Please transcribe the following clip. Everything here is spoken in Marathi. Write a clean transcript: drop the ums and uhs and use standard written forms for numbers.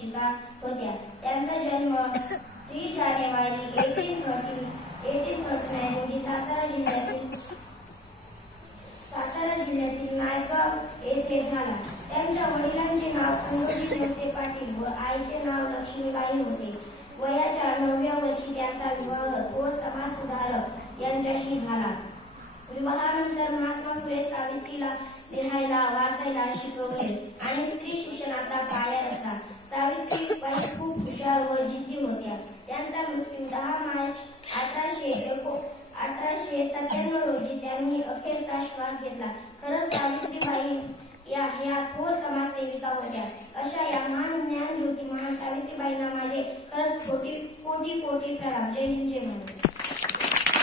शिक्षिका होत्या. त्यांचा जन्म 3 जानेवारी 1839 रोजी सातारा जिल्ह्यातील नायगाव येथे झाला. त्यांच्या वडिलांचे नाव खंडोजी जोसे पाटील व आईचे नाव लक्ष्मीबाई होते. वयाच्या 9व्या वर्षी त्यांचा विवाह थोर समाजसुधारक यांच्याशी झाला. विवाहानंतर महात्मा फुले सावित्रीला लिहायला वाचायला शिकवले आणि स्त्री शिक्षणाचा पाया रचला. सावित्रीबाई खूप हुशार व जिद्दी होत्या. त्यांचा मृत्यू 10 मार्च 1897 रोजी त्यांनी अखेरचा श्वास घेतला. खरंच सावित्रीबाई ह्या थोर समाजसेविका होत्या. अशा या महान ज्ञानज्योती महान सावित्रीबाईंना माझे खरंच कोटी कोटी प्रणाम. जय हिंद, जय महाराष्ट्र.